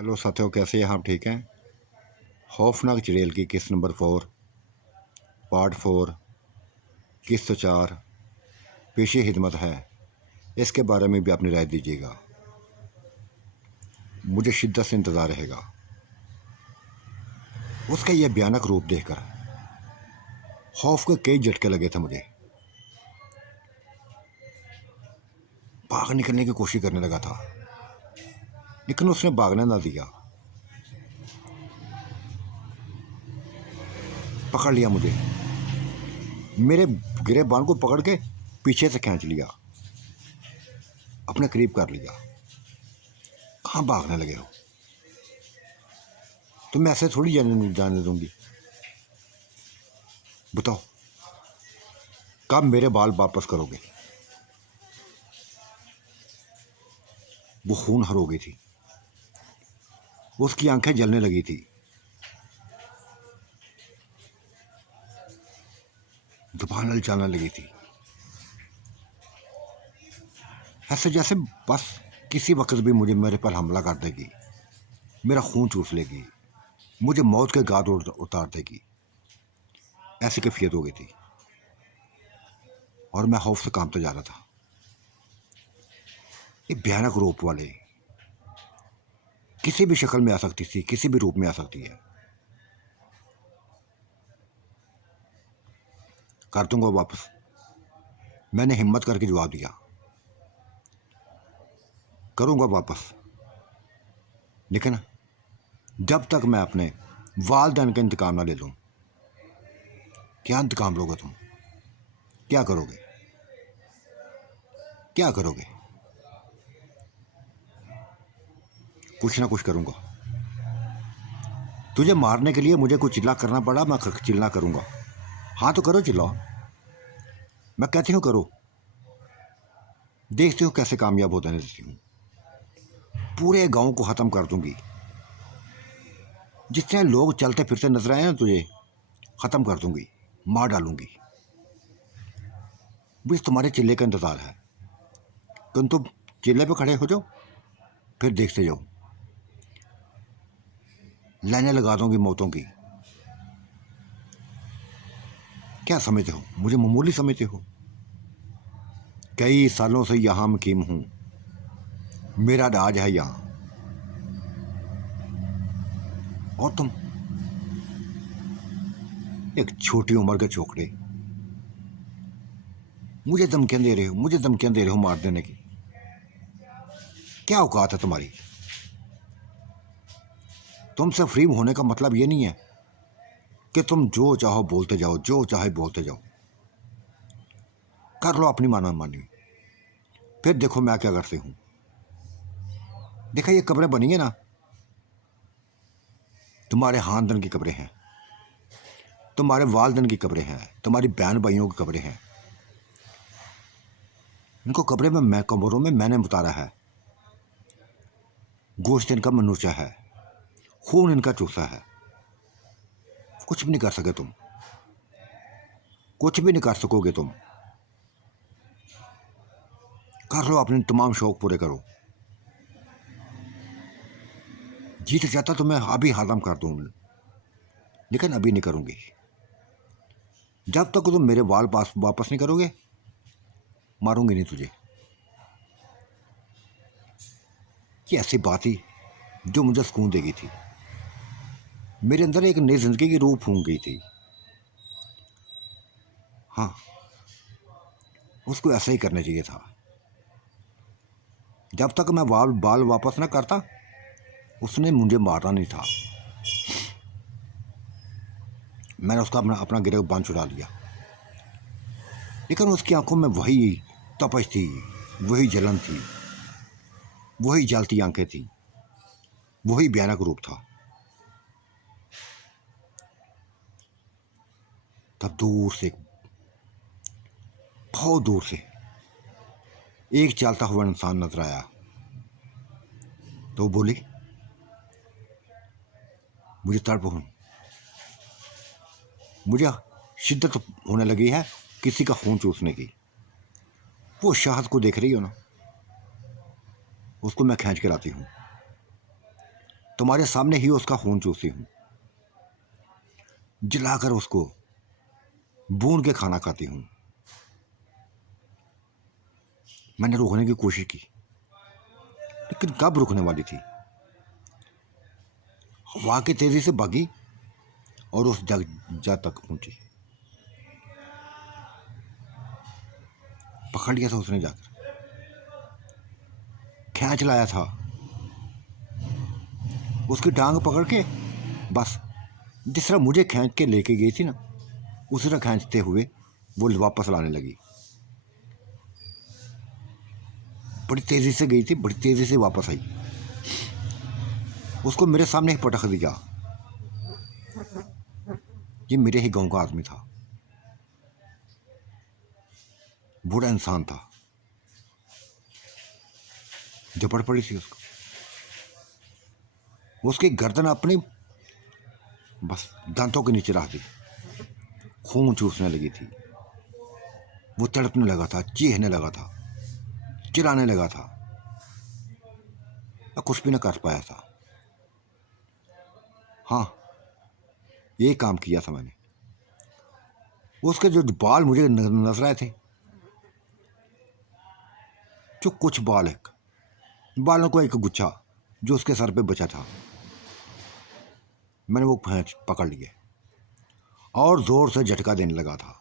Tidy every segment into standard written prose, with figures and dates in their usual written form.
Hello साथियों, कैसे हैं आप? ठीक हैं? खौफनाक चुड़ैल की किस्त नंबर 4 पार्ट 4 किस्त 4 पेशी खिदमत है। इसके बारे में भी अपनी राय दीजिएगा। मुझे शिद्दत से इंतज़ार रहेगा। उसका यह भयानक रूप देखकर खौफ के कई झटके लगे थे मुझे। भाग निकलने की कोशिश करने लगा था, लेकिन उसने भागने ना दिया। पकड़ लिया मुझे, मेरे गिरेबान को पकड़ के पीछे से खींच लिया, अपने करीब कर लिया। कहाँ भागने लगे हो? तुम ऐसे थोड़ी जाने दूंगी। बताओ, कब मेरे बाल वापस करोगे? वो खून हर हो गई थी, उसकी आंखें जलने लगी थी, जुबान ललचाने लगी थी, ऐसे जैसे बस किसी वक्त भी मुझे मेरे पर हमला कर देगी, मेरा खून चूस लेगी, मुझे मौत के घाट उतार देगी। ऐसी कैफियत हो गई थी और मैं खौफ से कांपता जा रहा था। ये भयानक रूप वाले किसी भी शक्ल में आ सकती थी, किसी भी रूप में आ सकती है। कर दूंगा वापस, मैंने हिम्मत करके जवाब दिया। करूंगा वापस, लेकिन जब तक मैं अपने वालिदैन का इंतकाम ना ले लूं। क्या इंतकाम लोगे तुम? क्या करोगे? क्या करोगे? कुछ ना कुछ करूंगा। तुझे मारने के लिए मुझे कुछ चिल्ला करना पड़ा, मैं चिल्ला करूंगा। हाँ तो करो, चिल्लाओ। मैं कहती हूँ करो, देखती हूँ कैसे कामयाब होते देती हूँ। पूरे गांव को ख़त्म कर दूंगी। जितने लोग चलते फिरते नजर आए ना तुझे, ख़त्म कर दूंगी, मार डालूंगी। बस तुम्हारे चिल्ले का इंतज़ार है। तुम चिल्ले पे खड़े हो जाओ, फिर देखते जाओ। लाइनें लगा दूंगी मौतों की। क्या समझते हो? मुझे मामूली समझते हो? कई सालों से यहाँ मुकीम हूँ, मेरा राज है यहाँ। और तुम एक छोटी उम्र के छोकरे मुझे धमकियां दे रहे हो, मुझे धमकियां दे रहे हो मार देने की। क्या औकात है तुम्हारी? तुमसे फ्री होने का मतलब ये नहीं है कि तुम जो चाहो बोलते जाओ, जो चाहे बोलते जाओ। कर लो अपनी माना मानी, फिर देखो मैं क्या करती हूँ। देखा ये कब्रें बनी है ना, तुम्हारे खानदान की कब्रें हैं, तुम्हारे वालिदैन की कब्रें हैं, तुम्हारी बहन भाइयों की कब्रें हैं। इनको कब्रें में मैं कब्रों में मैंने उतारा है। गोश्त इनका मनुष्य है, खून इनका चूसा है। कुछ भी नहीं कर सके तुम, कुछ भी नहीं कर सकोगे तुम। कर लो अपने तमाम शौक पूरे करो। जीत जाता तो मैं अभी हजम कर दूँ, लेकिन अभी नहीं करूँगी। जब तक तुम मेरे वाल वापस नहीं करोगे, मारूंगी नहीं तुझे। ये ऐसी बात ही जो मुझे सुकून देगी थी। मेरे अंदर एक नई जिंदगी की रूह फूंक गई थी। हाँ, उसको ऐसा ही करना चाहिए था। जब तक मैं बाल वापस ना करता, उसने मुझे मारना नहीं था। मैंने उसका अपना गिरफ्तार छुड़ा लिया, लेकिन उसकी आंखों में वही तपश थी, वही जलन थी, वही जलती आंखें थी, वही भयानक रूप था। तब दूर से, बहुत दूर से एक चलता हुआ इंसान नजर आया। तो वो बोली, मुझे तड़प हूँ, मुझे शिद्दत होने लगी है किसी का खून चूसने की। वो शहद को देख रही हो ना, उसको मैं खींच के लाती हूँ। तुम्हारे सामने ही उसका खून चूसती हूँ, जलाकर उसको भून के खाना खाती हूँ। मैंने रोकने की कोशिश की, लेकिन कब रुकने वाली थी। हवा की तेजी से भागी और उस जगह तक पहुंची। पकड़ लिया था उसने, जाकर खींच लाया था उसकी टांग पकड़ के। बस जिस तरह मुझे खींच के लेके गई थी ना, उसी तरह खींचते हुए वो वापस लाने लगी। बड़ी तेजी से गई थी, बड़ी तेजी से वापस आई। उसको मेरे सामने ही पटक दिया। ये मेरे ही गांव का आदमी था, बूढ़ा इंसान था। झपट पड़ी थी उसको। उसकी गर्दन अपनी बस दांतों के नीचे रख दी। खून चूसने लगी थी। वो तड़पने लगा था, चीखने लगा था, चिल्लाने लगा था। मैं कुछ भी न कर पाया था। हाँ, ये काम किया था मैंने। उसके जो बाल मुझे नजर आए थे, जो कुछ बाल है, बालों को एक गुच्छा जो उसके सर पे बचा था, मैंने वो पकड़ लिए और जोर से झटका देने लगा था।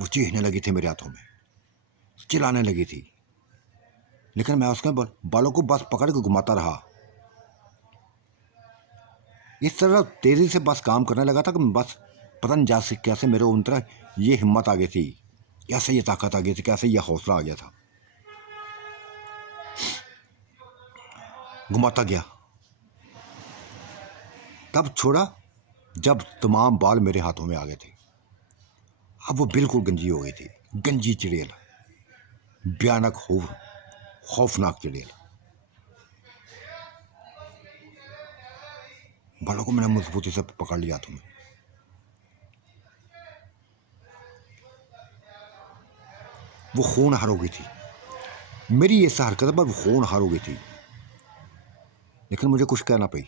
वो चीखने लगी थी मेरे हाथों में, चिल्लाने लगी थी, लेकिन मैं उसके बालों को बस पकड़ के घुमाता रहा। इस तरह तेजी से बस काम करने लगा था कि बस पता नहीं जा कैसे मेरे अंदर ये हिम्मत आ गई थी, कैसे ये ताकत आ गई थी, कैसे ये हौसला आ गया था। घुमाता गया, तब छोड़ा जब तमाम बाल मेरे हाथों में आ गए थे। अब वो बिल्कुल गंजी हो गई थी, गंजी चिड़ेल, भयानक खौफनाक चिड़ेल। बालों को मैंने मजबूती से पकड़ लिया हाथों में। वो खून हार हो गई थी, मेरी ये हरकत पर वो खून हार हो गई थी, लेकिन मुझे कुछ कहना पड़ी।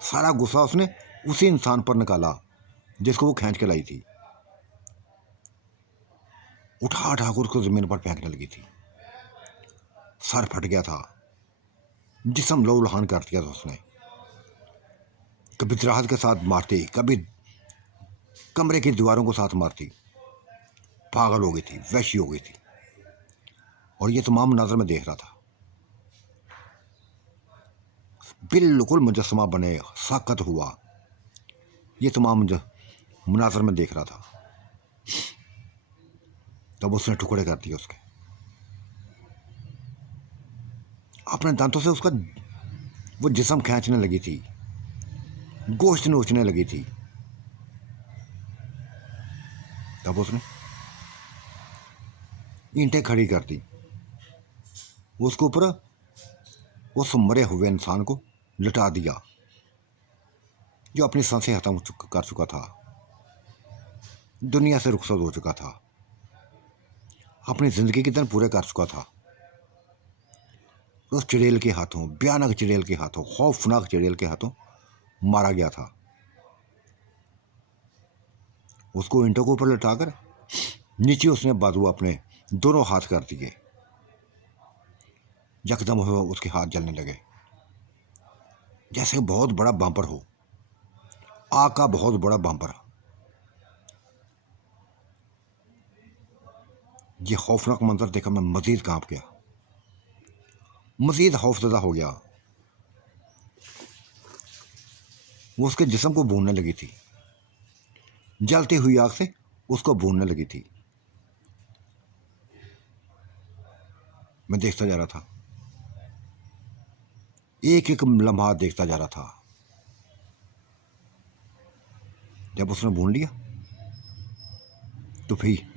सारा गुस्सा उसने उसी इंसान पर निकाला जिसको वो खींच के लाई थी। उठा उठा कर उसको जमीन पर फेंकने लगी थी। सर फट गया था, जिस्म लहूलुहान कर दिया था उसने। कभी दराहत के साथ मारती, कभी कमरे की दीवारों को साथ मारती। पागल हो गई थी, वैशी हो गई थी, और ये तमाम नजर में देख रहा था। बिल्कुल मुजस्समा बने साकत हुआ, ये तमाम मुनाजर में देख रहा था। तब उसने टुकड़े कर दिए उसके, अपने दांतों से उसका वो जिस्म खींचने लगी थी, गोश्त नोचने लगी थी। तब उसने ईंटें खड़ी कर दी, उसके ऊपर उस मरे हुए इंसान को लटा दिया जो अपनी सांसें खत्म कर चुका था, दुनिया से रुखसत हो चुका था, अपनी जिंदगी के दिन पूरे कर चुका था। उस चिड़ेल के हाथों, भयानक चिड़ेल के हाथों, खौफनाक चिड़ेल के हाथों मारा गया था। उसको ईंटों के ऊपर लटाकर नीचे उसने बाजू अपने दोनों हाथ कर दिए। यकदम उसके हाथ जलने लगे, जैसे बहुत बड़ा बम्पर हो, आग का बहुत बड़ा बम्पर। ये खौफनाक मंजर देखकर मैं मजीद कांप गया, मजीद खौफजदा हो गया। वो उसके जिस्म को भूनने लगी थी, जलती हुई आग से उसको भूनने लगी थी। मैं देखता जा रहा था, एक एक लम्हा देखता जा रहा था। जब उसने भून लिया तो फिर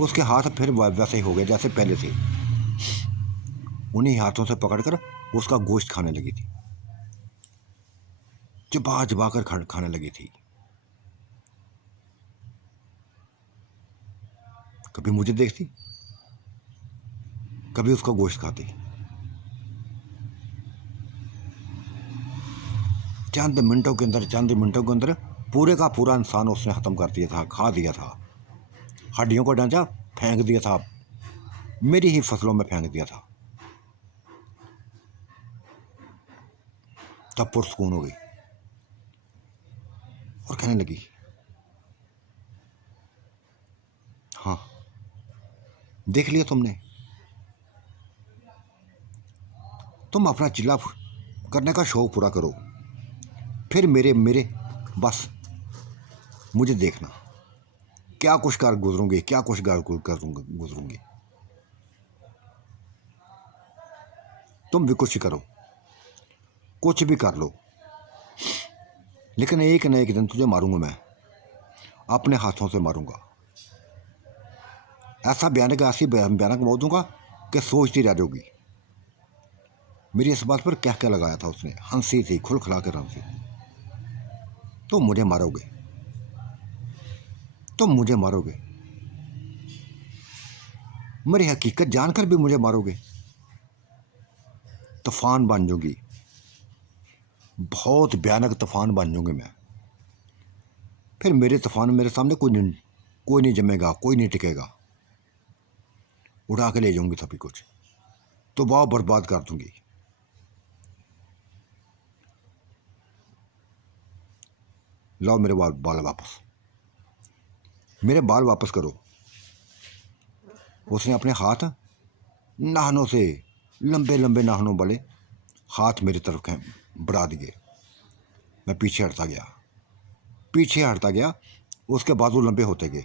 उसके हाथ फिर वैसे ही हो गए जैसे पहले थे। उन्हीं हाथों से पकड़कर उसका गोश्त खाने लगी थी, चबा चबा कर खाने लगी थी। कभी मुझे देखती, कभी उसका गोश्त खाती। चंद मिनटों के अंदर पूरे का पूरा इंसान उसने ख़त्म कर दिया था, खा दिया था। हड्डियों का ढांचा फेंक दिया था, मेरी ही फसलों में फेंक दिया था। तब पुरस्कून हो गई और कहने लगी, हाँ देख लिया तुमने, तुम अपना चिल्ला करने का शौक पूरा करो, फिर मेरे मेरे बस मुझे देखना क्या कुछ कर गुजरूंगी, क्या कुछ कर गुजरूंगी। तुम भी कुछ करो, कुछ भी कर लो, लेकिन एक न एक दिन तुझे मारूंगा मैं, अपने हाथों से मारूंगा। ऐसा ऐसी भयानक मौत दूंगा कि सोचती रह जाओगी। मेरी इस बात पर क्या क्या लगाया था उसने, हंसी थी, खुलखुला कर हंसी। तुम मुझे मारोगे, तुम मुझे मारोगे, मेरी हकीकत जानकर भी मुझे मारोगे। तूफान बन जाऊंगी, बहुत भयानक तूफान बन जाऊंगी मैं। फिर मेरे तूफान मेरे सामने कोई नहीं जमेगा, कोई नहीं टिकेगा। उड़ा के ले जाऊंगी सभी कुछ, तो वाह बर्बाद कर दूंगी। लाओ मेरे बाल वापस, मेरे बाल वापस करो। उसने अपने हाथ नाखनों से, लंबे लंबे नाखनों वाले हाथ मेरी तरफ बढ़ा दिए। मैं पीछे हटता गया, पीछे हटता गया, उसके बाजू लंबे होते गए।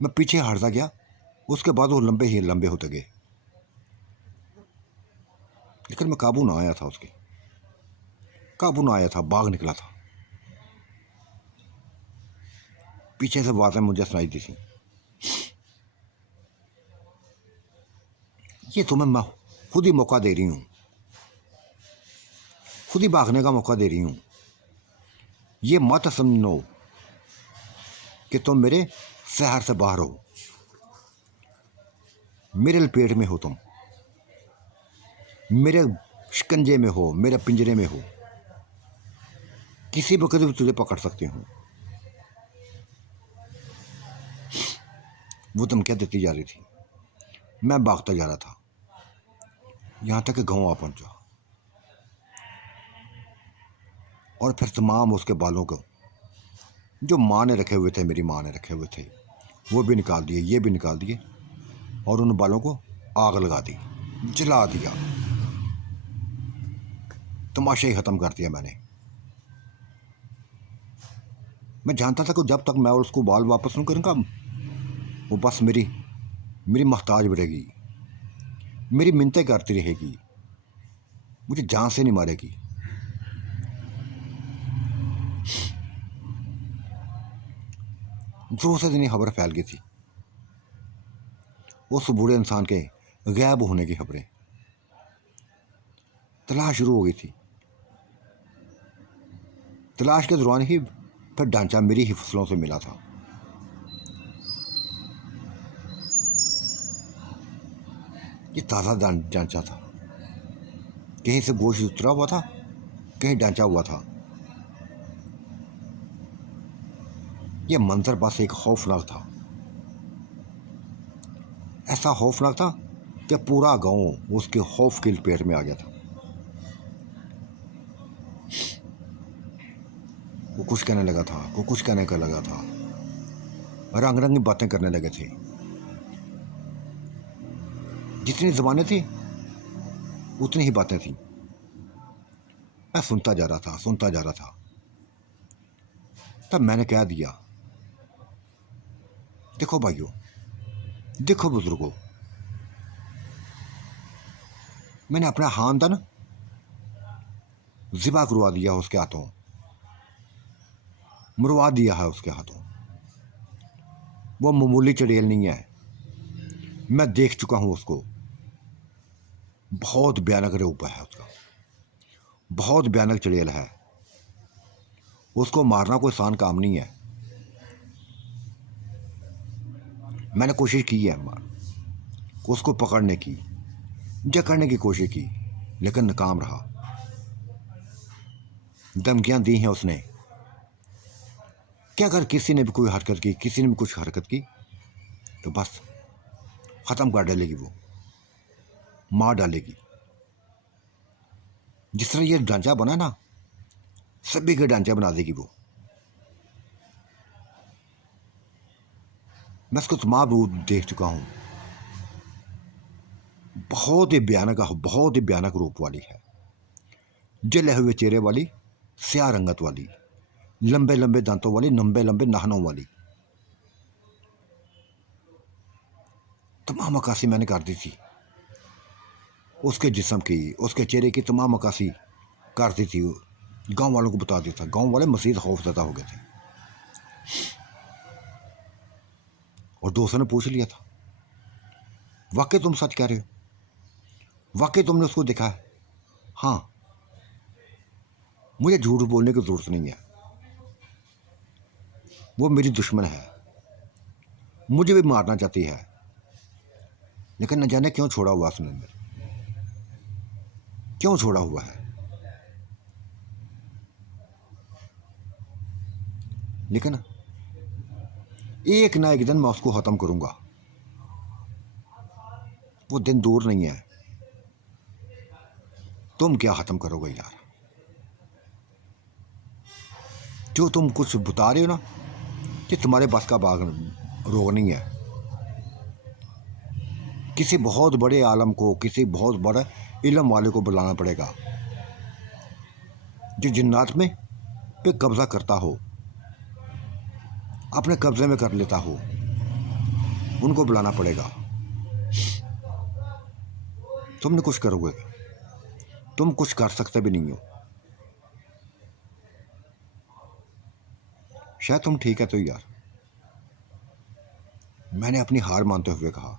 मैं पीछे हटता गया, उसके बाजू लंबे ही लंबे होते गए, लेकिन मैं काबू ना आया था, उसके काबू ना आया था। बाघ निकला था। पीछे से आवाज़ें मुझे सुनाई दी थी, ये तुम्हें मैं खुद ही मौका दे रही हूँ, खुद ही भागने का मौका दे रही हूँ। ये मत समझो कि तुम मेरे शहर से बाहर हो, मेरे लपेट में हो, तुम मेरे शिकंजे में हो, मेरे पिंजरे में हो, किसी वक्त भी तुझे पकड़ सकती हूँ। वो धमकियाँ देती जा रही थी। मैं भागता जा रहा था, यहाँ तक कि गाँव आ पहुँचा, और फिर तमाम उसके बालों को जो माँ ने रखे हुए थे, मेरी माँ ने रखे हुए थे, वो भी निकाल दिए, ये भी निकाल दिए, और उन बालों को आग लगा दी, जला दिया। तमाशा ही ख़त्म कर दिया मैंने। मैं जानता था कि जब तक मैं उसको बाल वापस नहीं करूँगा, वो बस मेरी मोहताज बढ़ेगी, मेरी मिन्नतें करती रहेगी, मुझे जान से नहीं मारेगी। दूसरे दिन खबर फैल गई थी, उस बूढ़े इंसान के गायब होने की खबरें। तलाश शुरू हो गई थी। तलाश के दौरान ही फिर ढांचा मेरी ही फसलों से मिला था। ये ताज़ा ढांचा था, कहीं से गोश्त उतरा हुआ था, कहीं ढांचा हुआ था। ये मंजर बस एक खौफनाक था, ऐसा खौफनाक था कि पूरा गांव उसके खौफ के लपेट में आ गया था। वो कुछ कहने लगा था, वो कुछ कहने का लगा था, रंग रंगी बातें करने लगे थे। जितनी ज़बानें थी उतनी ही बातें थी। मैं सुनता जा रहा था, सुनता जा रहा था। तब मैंने कह दिया, देखो भाइयों, देखो बुजुर्गों, मैंने अपना खानदान ज़िबा करवा दिया, उसके हाथों मरवा दिया है, उसके हाथों। वो मामूली चड़ेल नहीं है, मैं देख चुका हूँ उसको। बहुत भयानक रूप है उसका, बहुत भयानक चड़ेल है। उसको मारना कोई आसान काम नहीं है। मैंने कोशिश की है उसको पकड़ने की, जकड़ने की कोशिश की, लेकिन नाकाम रहा। धमकियाँ दी हैं उसने कि अगर किसी ने भी कोई हरकत की, किसी ने भी कुछ हरकत की तो बस ख़त्म कर डालेगी, वो मार डालेगी। जिस तरह ये ढांचा बना ना, सभी के ढांचा बना देगी वो। मैं इसको तमाम रूप देख चुका हूँ। बहुत ही भयानक रूप वाली है। जले हुए चेहरे वाली, स्याह रंगत वाली, लंबे लंबे दांतों वाली, लंबे लंबे नाखूनों वाली। तमाम अक्कासी मैंने कर दी थी उसके जिस्म की, उसके चेहरे की तमाम अक्कासी कर दी थी। गांव वालों को बता दिया था। गांव वाले मज़ीद खौफज़दा हो गए थे। और दोस्तों ने पूछ लिया था, वाकई तुम सच कह रहे हो? वाकई तुमने उसको देखा है? हाँ, मुझे झूठ बोलने की ज़रूरत नहीं है। वो मेरी दुश्मन है, मुझे भी मारना चाहती है, लेकिन न जाने क्यों छोड़ा हुआ उसने मुझे, क्यों छोड़ा हुआ है। लेकिन एक ना एक दिन मैं उसको ख़त्म करूँगा। वो दिन दूर नहीं है। तुम क्या ख़त्म करोगे यार? जो तुम कुछ बता रहे हो ना कि तुम्हारे बस का बाग रोग नहीं है। किसी बहुत बड़े आलम को, किसी बहुत बड़े इल्म वाले को बुलाना पड़ेगा जो जिन्नात में पे कब्ज़ा करता हो, अपने कब्ज़े में कर लेता हो। उनको बुलाना पड़ेगा। तुम नहीं कुछ करोगे, तुम कुछ कर सकते भी नहीं हो। शायद तुम ठीक है तो यार। मैंने अपनी हार मानते हुए कहा,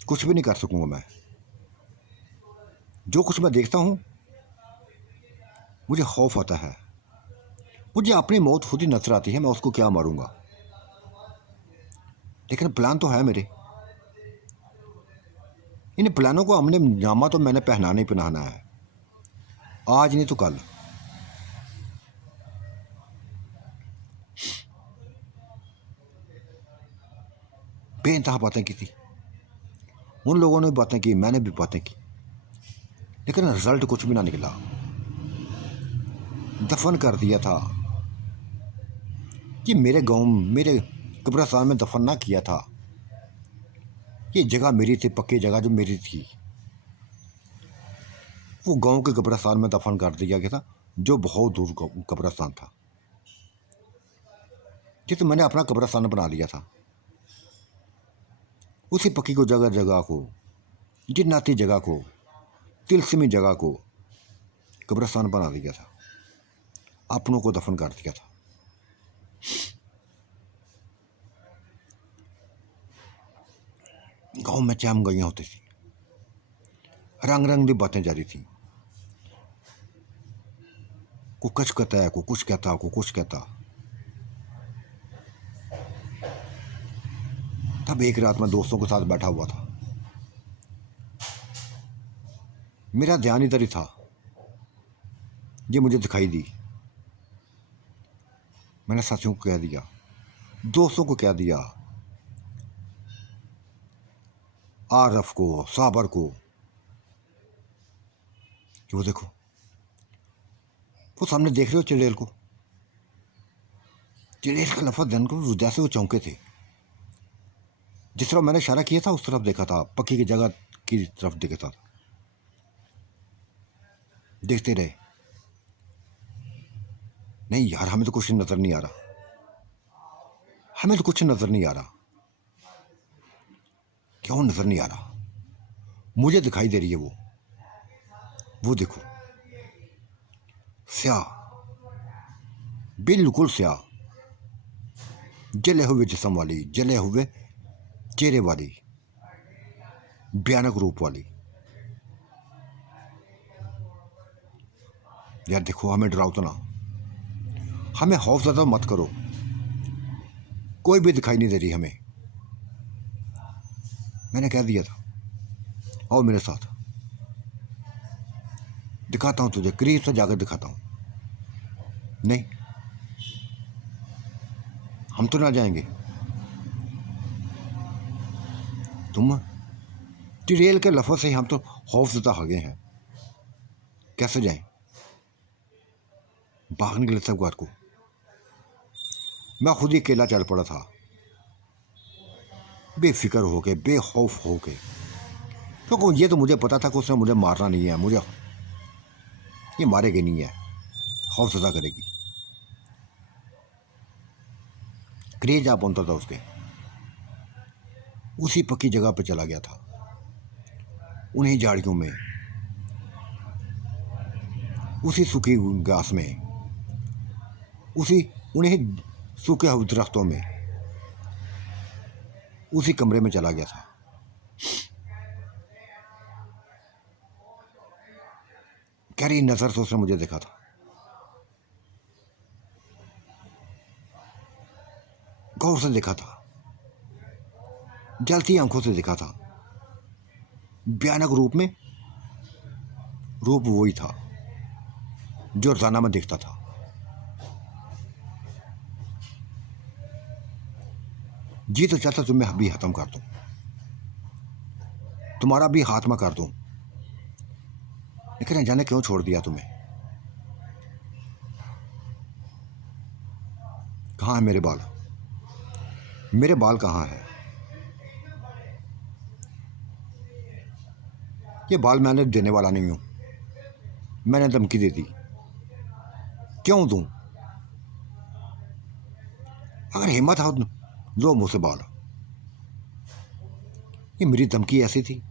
कुछ भी नहीं कर सकूंगा मैं। जो कुछ मैं देखता हूँ मुझे खौफ आता है। मुझे अपनी मौत खुद ही नजर आती है, मैं उसको क्या मारूंगा। लेकिन प्लान तो है मेरे। इन प्लानों को हमने जामा तो मैंने पहनाना ही पहनाना है, आज नहीं तो कल। बेइंतहा बातें की थी उन लोगों ने, बातें की, मैंने भी बातें की, लेकिन रिजल्ट कुछ भी ना निकला। दफन कर दिया था कि मेरे गांव, मेरे कब्रिस्तान में दफन ना किया था। ये जगह मेरी थी, पक्की जगह जो मेरी थी, वो गांव के कब्रिस्तान में दफन कर दिया गया था, जो बहुत दूर कब्रिस्तान था, जिसे मैंने अपना कब्रिस्तान बना लिया था। उसी पक्की को जगह जगह को, जिन्नाती जगह को, तिलस्मी जगह को कब्रिस्तान बना दिया था, अपनों को दफन कर दिया था। गांव में चैम गई होती थी, रंग रंग की बातें जारी थी। को कुछ कहता है, को कुछ कहता, को कुछ कहता। तब एक रात मैं दोस्तों के साथ बैठा हुआ था, मेरा ध्यान इधर ही था। ये मुझे दिखाई दी। मैंने साथियों को कह दिया, दोस्तों को कह दिया, आरफ को, साबर को, कि वो देखो, वो सामने देख रहे हो चिड़ेल को। चिड़ेल का लफज धन को, जैसे वो चौंके थे। जिस तरह मैंने इशारा किया था उस तरफ देखा था, पक्की की जगह की तरफ देखा था। देखते रहे। नहीं यार, हमें तो कुछ नजर नहीं आ रहा, हमें तो कुछ नजर नहीं आ रहा। क्यों नजर नहीं आ रहा? मुझे दिखाई दे रही है वो देखो, स्याह, बिल्कुल स्याह, जले हुए जिस्म वाली, जले हुए चेहरे वाली, भयानक रूप वाली। यार देखो, हमें डराओ तो ना, हमें खौफ ज़्यादा मत करो। कोई भी दिखाई नहीं दे रही हमें। मैंने कह दिया था, आओ मेरे साथ। दिखाता हूँ तुझे, करीब से जाकर दिखाता हूँ। नहीं, हम तो ना जाएंगे। तुम टिरेल के लफ्ज़ से हम तो खौफज़दा हो गए हैं। कैसे जाएं? भाग निकले सब घर को। मैं खुद ही अकेला चल पड़ा था, बेफिक्र हो के, बेखौफ हो के, क्योंकि ये तो मुझे पता था कि उसने मुझे मारना नहीं है, मुझे ये मारेगी नहीं है, खौफज़दा करेगी। करीब जा पहुंचता था उसके, उसी पक्की जगह पे चला गया था, उन्हीं झाड़ियों में, उसी सूखी घास में, उन्हीं सूखे हुए दरख्तों में, उसी कमरे में चला गया था। गहरी नज़र से उसने मुझे देखा था, गौर से देखा था, जलती आंखों से देखा था। भयानक रूप वही था जो रोजाना में देखता था। जी तो चाहता तुम्हें भी खत्म कर दूं, तुम्हारा भी खात्मा कर दूं, लेकिन न जाने क्यों छोड़ दिया तुम्हें। कहाँ है मेरे बाल? मेरे बाल कहाँ है? ये बाल मैंने देने वाला नहीं हूं, मैंने धमकी दे दी। क्यों दूं? अगर हिम्मत हो लो मुझसे बाल। ये मेरी धमकी ऐसी थी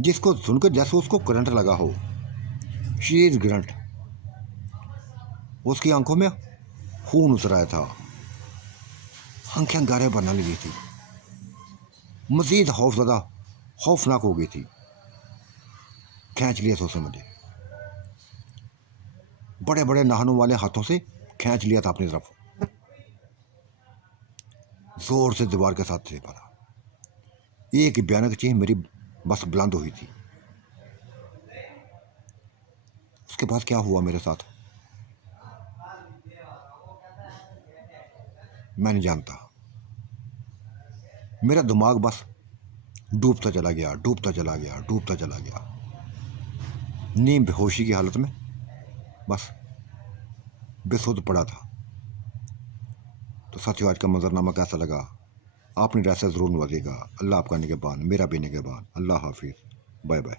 जिसको सुनकर जैसे उसको करंट लगा हो, शीत करंट। उसकी आंखों में खून उतर आया था, आंखें गारे बना ली थी, मजीद खौफनाक हो गई थी। खींच लिया था उसने मुझे, बड़े बड़े नहानों वाले हाथों से खींच लिया था अपनी तरफ, जोर से दीवार के साथ से पड़ा। एक भयानक चीज मेरी बस बुलंद हुई थी। उसके बाद क्या हुआ मेरे साथ मैं नहीं जानता। मेरा दिमाग बस डूबता चला गया, डूबता चला गया, डूबता चला गया। नींद बेहोशी की हालत में बस बेसुध पड़ा था। तो साथियों, आज का मंजरनामा कैसा लगा? आपने राय से ज़रूर नवाजिएगा। अल्लाह आपका निगहबान, मेरा भी निगहबान। अल्लाह हाफिज़, बाय बाय।